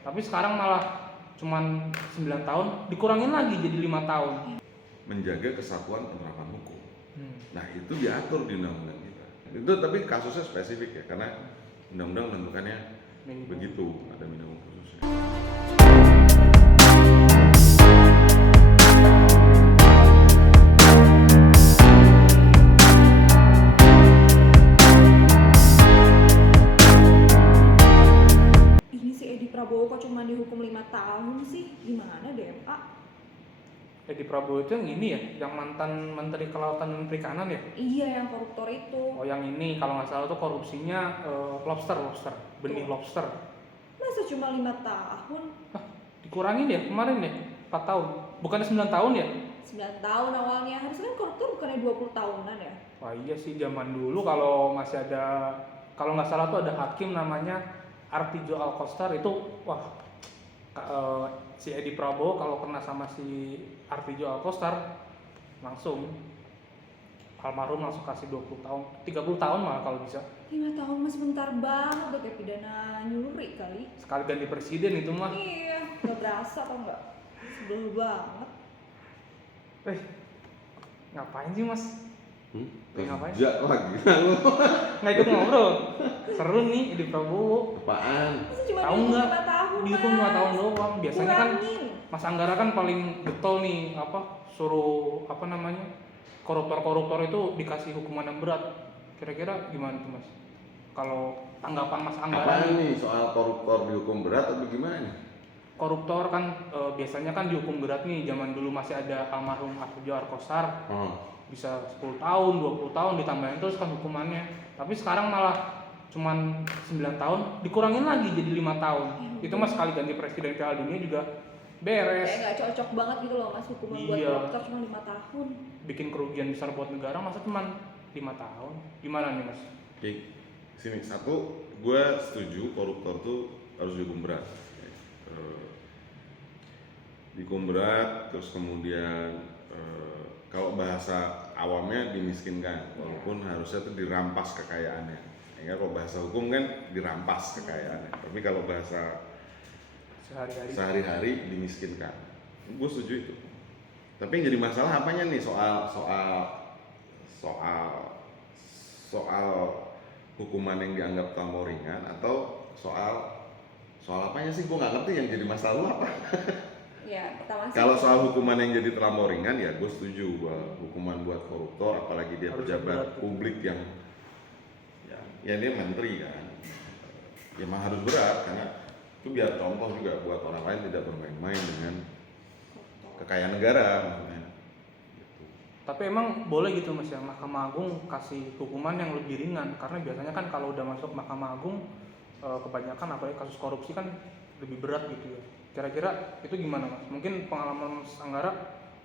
Tapi sekarang malah cuman 9 tahun, dikurangin lagi jadi 5 tahun. Menjaga kesatuan penerapan hukum. Nah itu diatur di undang-undang kita. Itu tapi kasusnya spesifik ya, karena undang-undang menentukannya begitu, ada minimum khususnya. Ini si Edi Prabowo kok cuma dihukum 5 tahun sih? Gimana deh, Pak? Edi Prabowo itu yang ini ya, yang mantan Menteri Kelautan dan Perikanan ya? Iya, yang koruptor itu. Oh yang ini kalau nggak salah tuh korupsinya lobster, benih lobster. Masa cuma 5 tahun? Dikurangin ya kemarin ya, 4 tahun. Bukannya 9 tahun ya? 9 tahun awalnya. Harusnya kan koruptor bukannya 20 tahunan ya? Wah iya sih, zaman dulu kalau masih ada, kalau nggak salah tuh ada hakim namanya Artijo Alkostar itu, wah si Edi Prabowo kalau kena sama si Artijo Alkostar langsung almarhum langsung kasih 20 tahun, 30 tahun malah kalau bisa. 5 tahun mas bentar banget, udah kayak pidana nyuri kali. Sekali ganti presiden itu mah. Iya, gak berasa atau enggak? Sebel banget. Ngapain sih mas? Ngapain? Kerja lagi. Nggak ikut ngobrol. Seru nih Edi Prabowo. Apaan? Masa cuma Tahu dihukum nggak? 5 tahun Dihukum 5 tahun doang. Biasanya kan Kurangin. Mas Anggara kan paling getol nih, suruh koruptor itu dikasih hukuman yang berat. Kira-kira gimana tuh mas? Kalau tanggapan Mas Anggara Apaan nih soal koruptor dihukum berat atau gimana nih? koruptor kan biasanya kan dihukum berat nih, zaman dulu masih ada almarhum Artijo Alkostar. Bisa 10 tahun, 20 tahun ditambahin terus kan hukumannya. Tapi sekarang malah cuman 9 tahun, dikurangin lagi jadi 5 tahun. Itu mas sekali ganti presiden Piala Dunia juga beres. Kayak gak cocok banget gitu loh mas, hukuman buat Iya. koruptor cuma 5 tahun. Bikin kerugian besar buat negara masa cuman 5 tahun. Gimana nih mas? Oke, sini satu, gue setuju koruptor tuh harus dihukum berat. Dihukum berat, terus kemudian kalau bahasa awamnya dimiskinkan, walaupun harusnya tuh dirampas kekayaannya. Ya, kalau bahasa hukum kan dirampas kekayaannya, tapi kalau bahasa sehari-hari dimiskinkan. Gue setuju itu. Tapi yang jadi masalah apanya nih soal hukuman yang dianggap terlampau ringan atau soal apanya sih? Gue nggak ngerti yang jadi masalah apa. Ya, pertama sih. Kalau soal hukuman yang jadi terlampau ringan ya gue setuju bahwa hukuman buat koruptor, apalagi dia harus pejabat berat. publik yang ya dia menteri kan, ya memang harus berat karena itu biar contoh juga buat orang lain tidak bermain-main dengan kekayaan negara maksudnya. Gitu. Tapi emang boleh gitu mas ya, Mahkamah Agung kasih hukuman yang lebih ringan, karena biasanya kan kalau udah masuk Mahkamah Agung kebanyakan apalagi kasus korupsi kan lebih berat gitu ya. Kira-kira itu gimana mas? Mungkin pengalaman Mas Anggara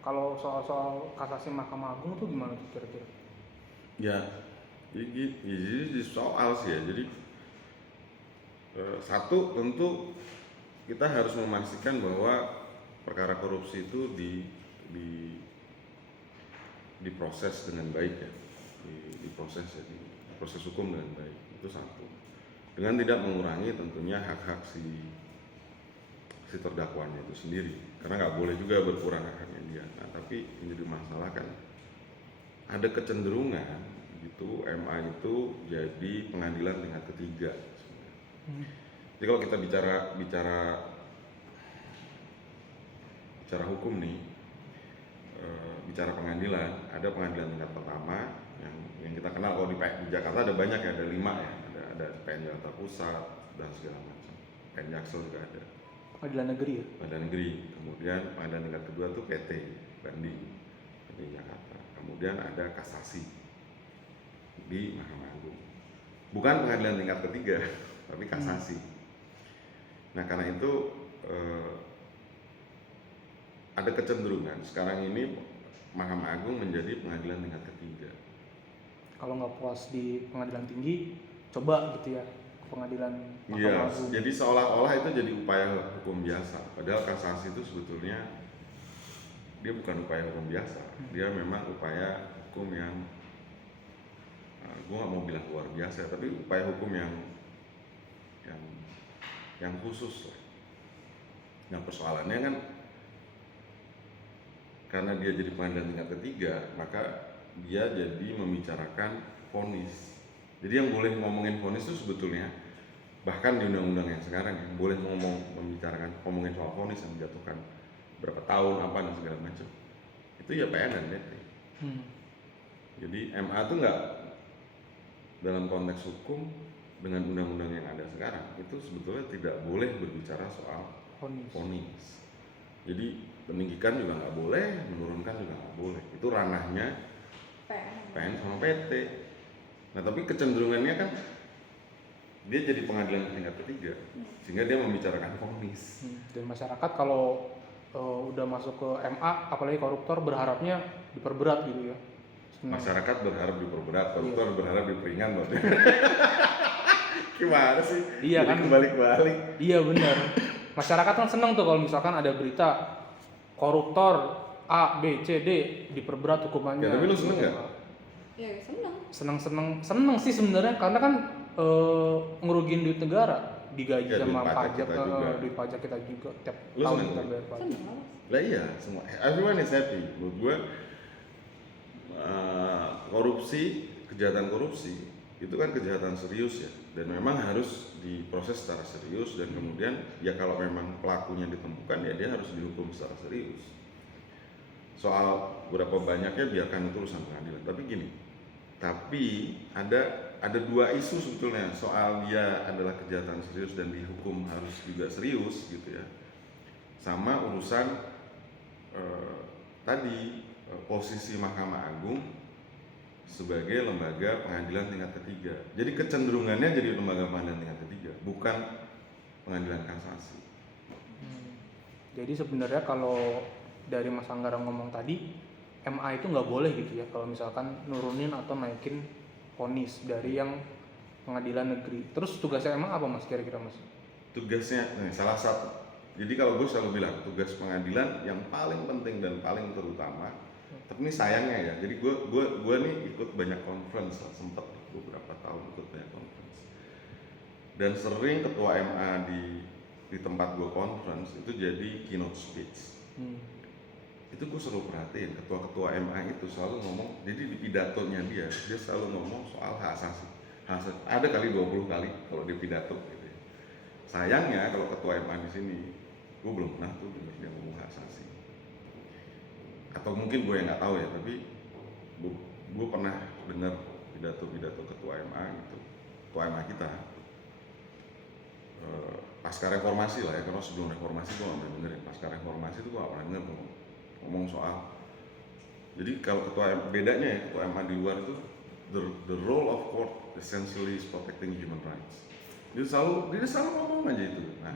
kalau soal kasasi Mahkamah Agung tuh gimana tuh kira-kira? Ya, jadi soal sih ya. Jadi satu tentu kita harus memastikan bahwa perkara korupsi itu diproses dengan baik ya, diproses ya, proses hukum dengan baik, itu satu. Dengan tidak mengurangi tentunya hak-hak si terdakwanya itu sendiri, karena nggak boleh juga berkurang hak-haknya dia. Nah, tapi ini dimasalahkan ada kecenderungan gitu MA itu jadi pengadilan tingkat ketiga. Jadi kalau kita bicara hukum nih, bicara pengadilan, ada pengadilan tingkat pertama yang kita kenal. Kalau di Jakarta ada banyak ya, ada 5 ya, ada PN Jakarta Pusat dan segala macam. PN Jaksel juga ada. Pengadilan negeri ya? Pengadilan negeri. Kemudian pengadilan tingkat kedua tuh PT Banding di Jakarta. Kemudian ada kasasi di Mahkamah Agung. Bukan pengadilan tingkat ketiga, tapi kasasi. Nah karena itu ada kecenderungan sekarang ini Mahkamah Agung menjadi pengadilan tingkat ketiga. Kalau nggak puas di pengadilan tinggi, coba gitu ya pengadilan Mahkamah Iya, Agung. jadi seolah-olah itu jadi upaya hukum biasa. Padahal kasasi itu sebetulnya dia bukan upaya hukum biasa. Dia memang upaya hukum yang gue nggak mau bilang luar biasa, tapi upaya hukum yang khusus lah. Nah persoalannya kan karena dia jadi pengadilan tingkat ketiga, maka dia jadi membicarakan vonis. Jadi yang boleh ngomongin vonis itu sebetulnya bahkan di undang-undang yang sekarang yang boleh ngomongin soal vonis yang dijatuhkan berapa tahun apa dan segala macam itu ya PN dan PT. Jadi MA itu nggak dalam konteks hukum dengan undang-undang yang ada sekarang itu sebetulnya tidak boleh berbicara soal vonis. Jadi peninggikan juga nggak boleh, menurunkan juga nggak boleh. Itu ranahnya PN sama PT. Nah tapi kecenderungannya kan dia jadi pengadilan tingkat ketiga, sehingga dia membicarakan vonis. Dan masyarakat kalau udah masuk ke MA, apalagi koruptor berharapnya diperberat gitu ya. Masyarakat berharap diperberat, koruptor berharap diperingan loh. Gimana sih? Iya jadi kan? Kebalik-balik. Iya benar. Masyarakat kan seneng tuh kalau misalkan ada berita koruptor A, B, C, D diperberat hukumannya. Ya, tapi lu seneng nggak? Ya seneng. Seneng sih sebenarnya karena kan ngerugiin duit negara, digaji Ya, sama duit pajak pajak, kita juga. duit pajak kita juga tiap Lu tahun seneng kita nggak? bayar pajak. Seneng lah. Lah iya, semua everyone is happy. Menurut gue korupsi, kejahatan korupsi itu kan kejahatan serius ya, dan memang harus diproses secara serius dan kemudian ya kalau memang pelakunya ditemukan ya dia harus dihukum secara serius. Soal berapa banyaknya biarkan itu urusan pengadilan. Tapi gini, ada dua isu sebetulnya soal dia adalah kejahatan serius dan dihukum harus juga serius gitu ya. Sama urusan posisi Mahkamah Agung sebagai lembaga pengadilan tingkat ketiga. Jadi kecenderungannya jadi lembaga pengadilan tingkat ketiga, bukan pengadilan kasasi. Jadi sebenarnya kalau dari Mas Anggara ngomong tadi, MA itu nggak boleh gitu ya kalau misalkan nurunin atau naikin vonis dari yang pengadilan negeri. Terus tugasnya emang apa Mas kira-kira Mas? Tugasnya, salah satu. Jadi kalau gue selalu bilang tugas pengadilan yang paling penting dan paling terutama. Tapi ini sayangnya ya. Jadi gue nih ikut banyak conference, sempat beberapa tahun ikut banyak conference. Dan sering ketua MA di tempat gue conference itu jadi keynote speech. Itu gue selalu perhatiin ketua-ketua MA itu selalu ngomong, jadi di pidatonya dia selalu ngomong soal hak asasi. Ada kali 20 kali kalau di pidato gitu ya. Sayangnya kalau ketua MA di sini gue belum pernah tuh dengar dia ngomong hak asasi. Atau mungkin gue yang nggak tahu ya, tapi gue pernah dengar pidato ketua MA gitu, ketua MA kita pasca reformasi lah ya, karena sebelum reformasi gue nggak pernah dengerin. Pasca reformasi itu gue nggak pernah denger ngomong soal. Jadi kalau bedanya ya ketua MA di luar itu the role of court essentially is protecting human rights. Dia selalu ngomong aja itu. Nah,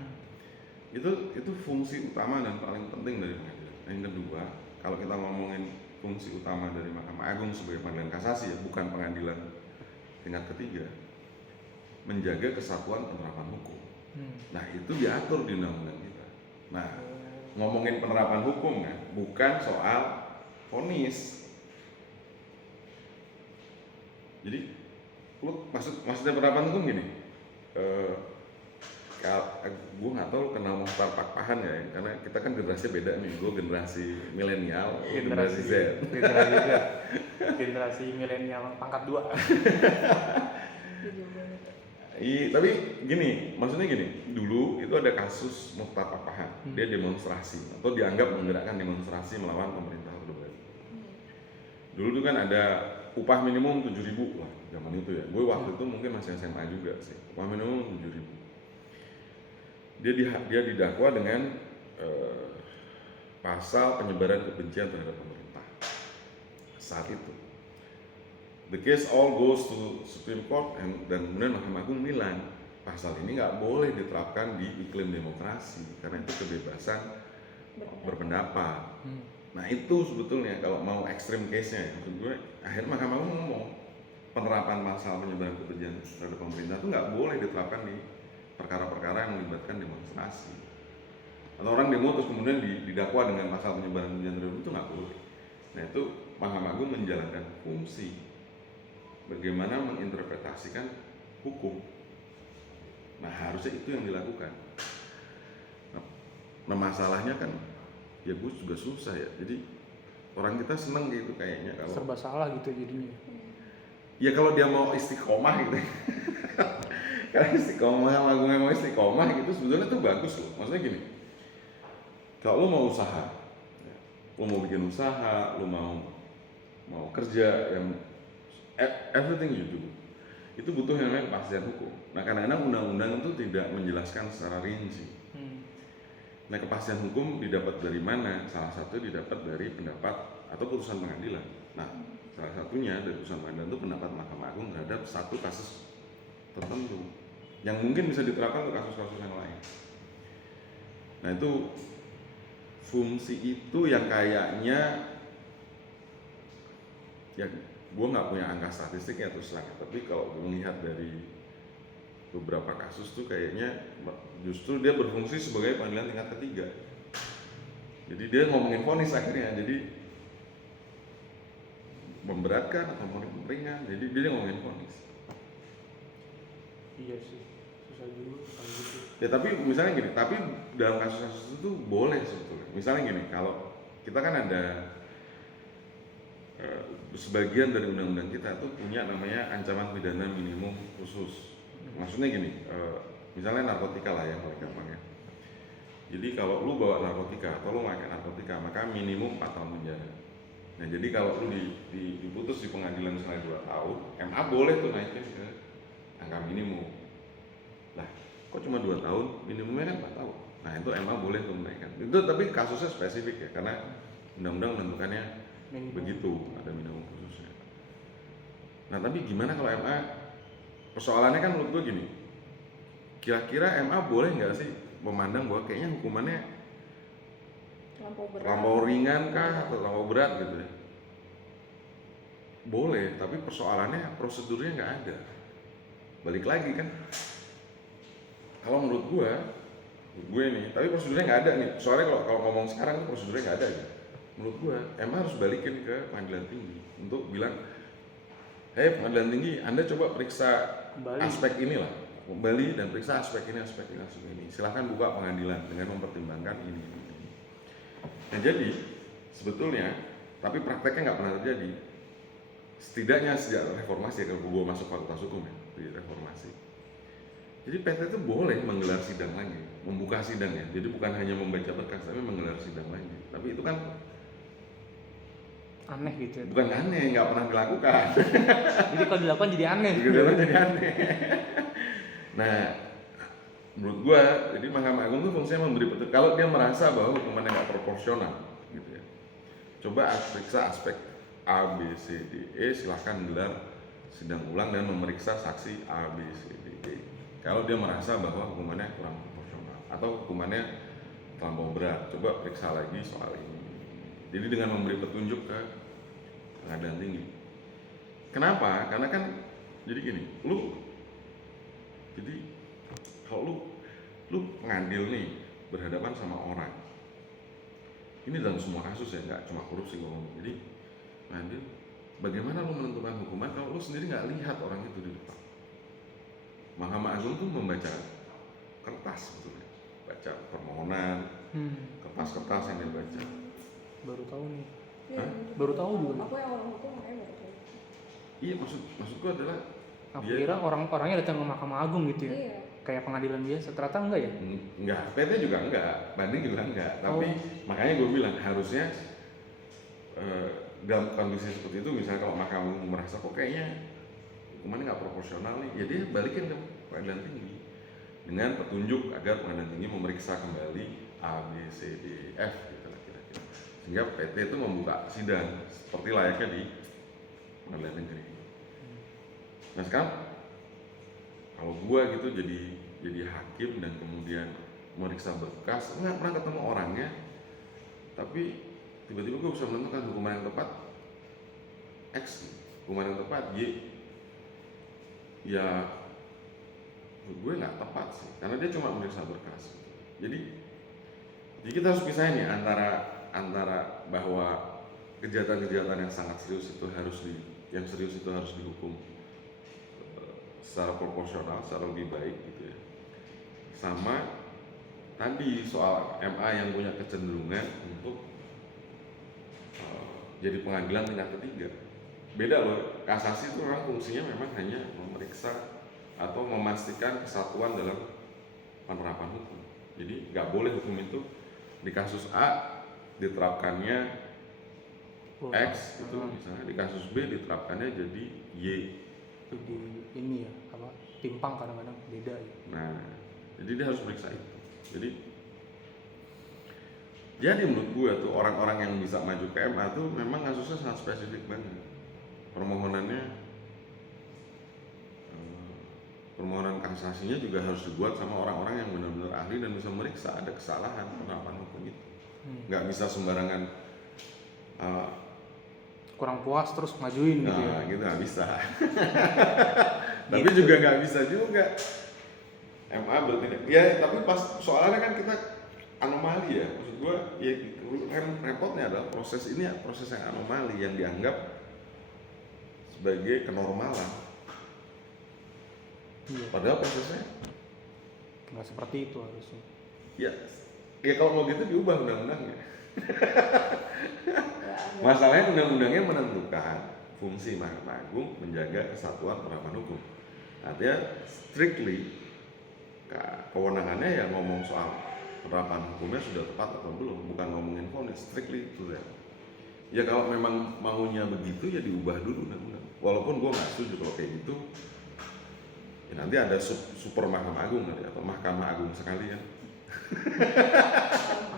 itu fungsi utama dan paling penting dari pengadilan. Yang kedua, kalau kita ngomongin fungsi utama dari Mahkamah Agung sebagai pengadilan kasasi ya, bukan pengadilan tingkat ketiga, menjaga kesatuan penerapan hukum. Nah, itu diatur di undang-undang kita. Nah, ngomongin penerapan hukum kan, bukan soal vonis. Jadi, maksudnya penerapan hukum gini. Gue nggak tahu kenal Muhtar Pakpahan ya, karena kita kan generasinya beda nih. Gue generasi milenial, generasi Z. Generasi milenial pangkat 2. Tapi gini, maksudnya gini, dulu itu ada kasus Muhtar Pakpahan, dia demonstrasi atau dianggap menggerakkan demonstrasi melawan pemerintah Orde Baru. Dulu tuh kan ada upah minimum 7.000 lah zaman itu ya. Gue waktu itu mungkin masih SMA juga sih. Upah minimum 7.000. Dia didakwa dengan pasal penyebaran kebencian terhadap pemerintah saat itu. The case all goes to Supreme Court dan kemudian Mahkamah Agung bilang pasal ini nggak boleh diterapkan di iklim demokrasi karena itu kebebasan berpendapat. Nah itu sebetulnya kalau mau ekstrim case-nya, maksud gue akhirnya Mahkamah Agung ngomong penerapan pasal penyebaran kebencian terhadap pemerintah itu nggak boleh diterapkan di perkara-perkara yang melibatkan demonstrasi. Atau orang demo terus kemudian didakwa dengan pasal penyebaran kebencian terhadap itu nggak boleh. Nah itu Mahkamah Agung menjalankan fungsi bagaimana menginterpretasikan hukum. Nah harusnya itu yang dilakukan. Nah, Nah masalahnya kan ya gue juga susah ya, jadi orang kita seneng gitu kayaknya kalau serba salah gitu jadinya. ya kalau dia mau istiqomah gitu. Karena istiqomah, lagunya mau istiqomah gitu sebetulnya tuh bagus loh. Maksudnya gini, kalau lo mau usaha, lo mau bikin usaha, lo mau kerja yang everything you do, itu butuh yang namanya kepastian hukum. Nah kadang-kadang undang-undang itu tidak menjelaskan secara rinci. Nah kepastian hukum didapat dari mana? Salah satu didapat dari pendapat atau putusan pengadilan. Nah salah satunya dari putusan pengadilan itu pendapat Mahkamah Agung terhadap satu kasus tertentu yang mungkin bisa diterapkan untuk kasus-kasus yang lain. Nah itu fungsi itu yang kayaknya ya gue nggak punya angka statistiknya terus terang, tapi kalau gue melihat dari beberapa kasus tuh kayaknya justru dia berfungsi sebagai pengadilan tingkat ketiga. Jadi dia ngomongin vonis akhirnya, jadi memberatkan atau meringan, jadi dia ngomongin vonis. Iya sih, susah juga kalau gitu. Ya tapi misalnya gini, tapi dalam kasus-kasus itu boleh sebetulnya. Misalnya gini, kalau kita kan ada sebagian dari undang-undang kita tuh punya namanya ancaman pidana minimum khusus. Maksudnya gini, misalnya narkotika lah ya paling gampangnya. Jadi kalau lu bawa narkotika atau lu makan narkotika, maka minimum 4 tahun penjara. Nah jadi kalau lu diputus di pengadilan misalnya 2 tahun, MA boleh tuh naikin ke angka minimum. Lah, kok cuma 2 tahun? Minimumnya kan 4 tahun. Nah itu MA boleh tuh menaikkan. Itu tapi kasusnya spesifik ya, karena undang-undang menentukannya begitu, ada minimum khususnya. Nah tapi gimana kalau MA? Persoalannya kan menurut gue gini, kira-kira MA boleh nggak sih memandang bahwa kayaknya hukumannya terlampau ringan kah atau terlampau berat gitu ya? Boleh, tapi persoalannya prosedurnya nggak ada. Balik lagi kan, kalau menurut gue nih, tapi prosedurnya nggak ada nih. Soalnya kalau ngomong sekarang prosedurnya nggak ada ya. Menurut gue, MA harus balikin ke pengadilan tinggi untuk bilang, hei pengadilan tinggi, Anda coba periksa Kembali. aspek inilah, kembali dan periksa aspek ini, aspek ini, aspek ini. Silahkan buka pengadilan dengan mempertimbangkan ini. Nah jadi sebetulnya, tapi prakteknya nggak pernah terjadi. Setidaknya sejak reformasi, kalau gue masuk fakultas hukum ya, di reformasi. Jadi PT itu boleh menggelar sidang lagi, membuka sidang ya. Jadi bukan hanya membaca berkas, tapi menggelar sidang lagi. Tapi itu kan Aneh gitu ya. bukan aneh, nggak pernah dilakukan. Jadi kalau dilakukan jadi aneh. Gitu jadi aneh. Nah, menurut gua, jadi Mahkamah Agung itu fungsinya memberi petunjuk. Kalau dia merasa bahwa hukumannya nggak proporsional, gitu ya. Coba periksa aspek A, B, C, D, E. Silahkan gelar sidang ulang dan memeriksa saksi A, B, C, D, E. Kalau dia merasa bahwa hukumannya kurang proporsional atau hukumannya terlampau berat, coba periksa lagi soal ini. Jadi dengan memberi petunjuk ke pengadilan tinggi. Kenapa? Karena kan jadi gini, jadi kalau lu pengadil nih berhadapan sama orang, ini dalam semua kasus ya, nggak cuma korupsi ngomong. Jadi pengadil, bagaimana lu menentukan hukuman kalau lu sendiri nggak lihat orang itu di depan? Mahkamah Agung tuh membaca kertas sebetulnya, baca permohonan, kertas-kertas yang dia baca. Baru tahu nih. Iya, Hah? Baru tahu juga. Aku yang orang hukum makanya baru tahu. Iya maksudku adalah Aku dia- kira orangnya datang ke Mahkamah Agung gitu ya. Iya. Kayak pengadilan biasa. Ternyata enggak ya? Enggak, PT juga enggak, banding juga enggak. Tapi makanya gue bilang harusnya dalam kondisi seperti itu, misalnya kalau Mahkamah Agung merasa kok kayaknya hukumannya nggak proporsional nih, ya dia balikin ke pengadilan tinggi dengan petunjuk agar pengadilan tinggi memeriksa kembali A, B, C, D, F gitu lah kira-kira. Sehingga PT itu membuka sidang seperti layaknya di pengadilan negeri. Nah sekarang kalau gua gitu jadi hakim dan kemudian meriksa berkas, nggak pernah ketemu orangnya, tapi tiba-tiba gue bisa menentukan hukuman yang tepat X, hukuman yang tepat Y. Ya gue nggak tepat sih, karena dia cuma meriksa berkas. Jadi kita harus pisahin ya antara bahwa kejahatan-kejahatan yang sangat serius itu harus dihukum secara proporsional, secara lebih baik gitu ya. Sama tadi soal MA yang punya kecenderungan untuk jadi pengadilan tingkat ketiga. Beda loh, kasasi itu memang fungsinya memang hanya memeriksa atau memastikan kesatuan dalam penerapan hukum. Jadi nggak boleh hukum itu di kasus A diterapkannya X itu misalnya, di kasus B diterapkannya jadi Y. Jadi ini ya apa timpang kadang-kadang beda ya. Nah, jadi dia harus periksa itu. Jadi menurut gue tuh orang-orang yang bisa maju ke MA tuh memang kasusnya sangat spesifik banget. Permohonan kasasinya juga harus dibuat sama orang-orang yang benar-benar ahli dan bisa meriksa ada kesalahan penerapan hukum itu. Nggak bisa sembarangan Kurang puas terus ngajuin gitu ya. nah, gitu nggak bisa. Tapi juga nggak bisa juga. MA bertindak. Ya, tapi pas soalnya kan kita anomali ya. Maksud gua ya repotnya adalah proses ini ya, proses yang anomali yang dianggap sebagai kenormalan. Iya. Padahal prosesnya Nggak seperti itu harusnya. ya kalau mau gitu diubah undang-undangnya. Masalahnya undang-undangnya menentukan fungsi Mahkamah Agung menjaga kesatuan penerapan hukum. Artinya strictly kewenangannya ya ngomong soal penerapan hukumnya sudah tepat atau belum, bukan ngomongin vonis, strictly itu ya. Ya kalau memang maunya begitu ya diubah dulu undang-undang. Walaupun gue nggak setuju kalau kayak gitu. Ya nanti ada super Mahkamah Agung nanti atau Mahkamah Agung sekalian.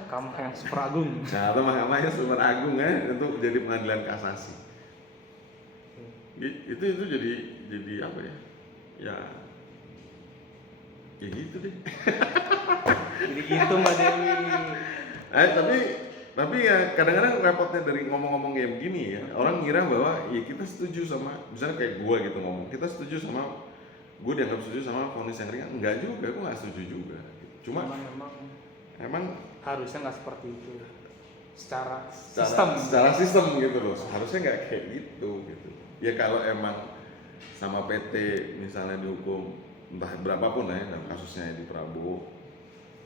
Mahkamah yang super agung. Nah, atau mahkamahnya super agung ya untuk jadi pengadilan kasasi. Itu jadi apa ya? Ya gitu deh. Jadi gitu Mbak Dewi. Tapi ya kadang-kadang repotnya dari ngomong-ngomong kayak begini ya, orang ngira bahwa ya kita setuju sama, misalnya kayak gue gitu ngomong, kita setuju sama, gue dianggap setuju sama vonis yang ringan. Enggak juga, gue nggak setuju juga. Cuma emang harusnya nggak seperti itu secara sistem gitu loh, harusnya nggak kayak gitu. Ya kalau emang sama PT misalnya dihukum entah berapapun lah ya dalam kasusnya di Prabowo,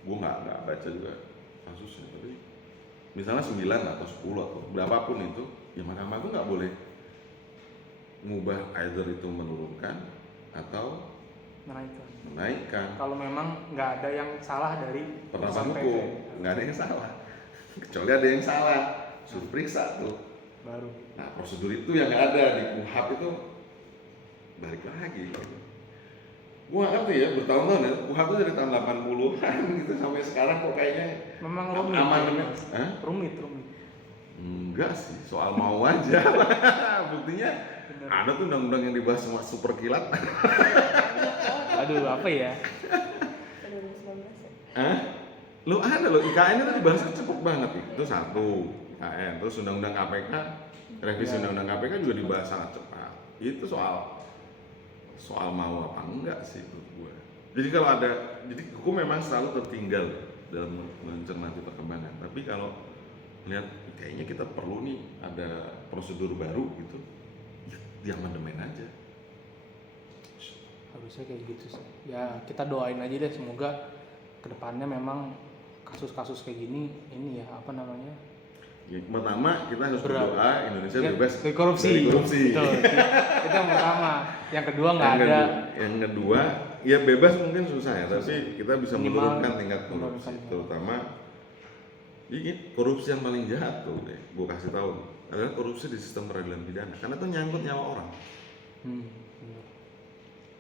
gue nggak baca juga kasusnya, tapi misalnya 9 atau 10 atau berapapun itu, ya Mahkamah Agung nggak boleh ngubah either itu menurunkan atau menaikkan. Kalau memang nggak ada yang salah dari penerapan putusan PT. hukum, nggak ada yang salah, kecuali ada yang salah, suruh periksa tuh. Baru. Nah prosedur itu yang nggak ada di KUHAP itu balik lagi. Gua nggak ngerti ya, bertahun-tahun ya, KUHAP itu dari tahun 80-an gitu sampai sekarang kok kayaknya memang rumit. amandemen. Rumit. Enggak sih, soal mau aja. Buktinya ada tuh undang-undang yang dibahas sama super kilat. Aduh, apa ya? 2019 ya? Hah? Lu ada loh, IKN itu dibahasnya cepet banget. Itu satu, IKN. Terus undang-undang KPK, revisi undang-undang KPK juga dibahas sangat cepat. Itu soal mau apa enggak sih menurut gue. Jadi kalau ada, jadi hukum memang selalu tertinggal dalam mencermati perkembangan. Tapi kalau lihat kayaknya kita perlu nih ada prosedur baru gitu, ya diamandemen aja. Harusnya kayak gitu sih. Ya kita doain aja deh, semoga kedepannya memang kasus-kasus kayak gini ini ya apa namanya? Ya, pertama kita harus berdoa Indonesia bebas dari korupsi. Betul. Itu yang pertama. Yang kedua nggak ada. Yang kedua ya bebas mungkin susah ya, tapi kita bisa Minimal menurunkan tingkat korupsi, terutama ini korupsi yang paling jahat tuh deh, gue kasih tahu adalah korupsi di sistem peradilan pidana, karena itu nyangkut nyawa orang.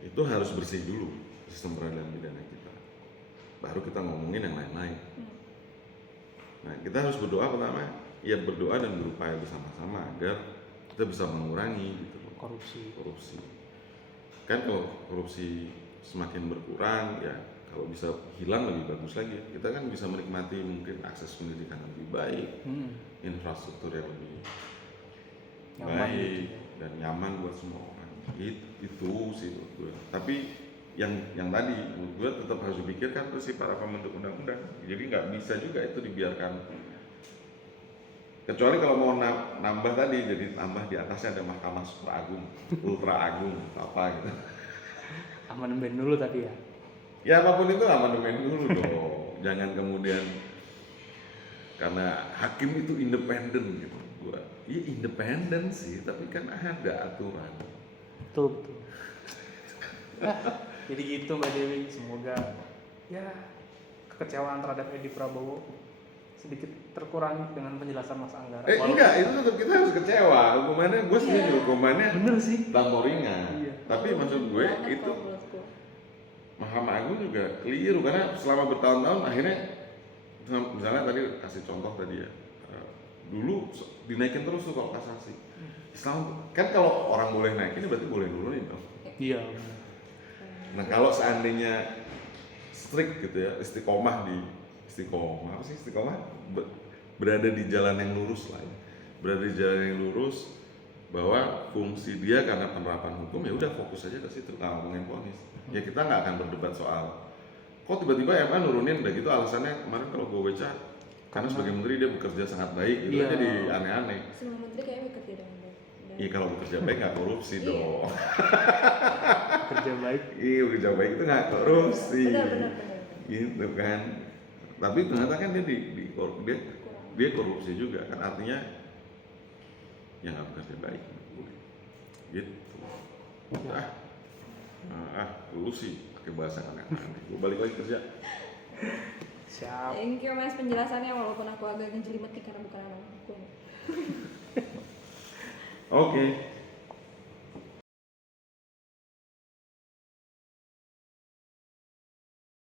Itu harus bersih dulu sistem peradilan pidana kita, baru kita ngomongin yang lain-lain. Nah kita harus berdoa pertama, ya berdoa dan berupaya bersama-sama agar kita bisa mengurangi gitu loh, korupsi. Kan kalau korupsi semakin berkurang ya kalau bisa hilang lebih bagus lagi. Kita kan bisa menikmati mungkin akses pendidikan yang lebih baik, infrastruktur yang lebih nyaman baik gitu. Dan nyaman buat semua orang. Itu sih menurut gue. Tapi yang tadi menurut gue tetap harus dipikirkan tuh si para pembentuk undang-undang. Jadi nggak bisa juga itu dibiarkan. Kecuali kalau mau nambah tadi, jadi tambah di atasnya ada Mahkamah Super Agung, Ultra Agung, apa gitu. Amandemen dulu tadi ya. Ya apapun itu amandemen dulu dong. jangan kemudian karena hakim itu independen gitu. Gua, iya independen sih, tapi kan ada aturan. Betul. Jadi gitu Mbak Dewi, semoga ya kekecewaan terhadap Edi Prabowo sedikit terkurangi dengan penjelasan Mas Anggara. Enggak, itu tetap kita harus kecewa. Hukumannya gue setuju, hukumannya Bener sih. terlampau ringan. Iya. Tapi maksud gue Banget itu kalau menurutku. Mahkamah Agung juga keliru karena selama bertahun-tahun akhirnya misalnya tadi kasih contoh tadi ya, dulu dinaikin terus tuh kalau kasasi. Islam kan kalau orang boleh naikin berarti boleh nurunin dong. Iya. Nah kalau seandainya strict gitu ya, istiqomah apa sih istiqomah? Berada di jalan yang lurus lah ya. Berada di jalan yang lurus bahwa fungsi dia karena penerapan hukum ya udah fokus aja ke situ, nggak ngomongin vonis. Ya kita nggak akan berdebat soal kok tiba-tiba MA nurunin udah gitu alasannya kemarin kalau gue baca karena sebagai menteri dia bekerja sangat baik gitu Iya. jadi aneh-aneh. Semua menteri kayaknya bekerja dengan baik. Iya kalau bekerja baik nggak korupsi Iya. dong. Kerja baik. Iya bekerja baik itu nggak korupsi. Benar. Gitu kan. Tapi ternyata kan dia korupsi juga kan artinya ya nggak bekerja baik. Gitu. Korupsi pakai bahasa aneh-aneh. Gue balik lagi kerja. Siap. Thank you Mas penjelasannya walaupun aku agak ngejelimet nih karena bukan anak hukum. Oke.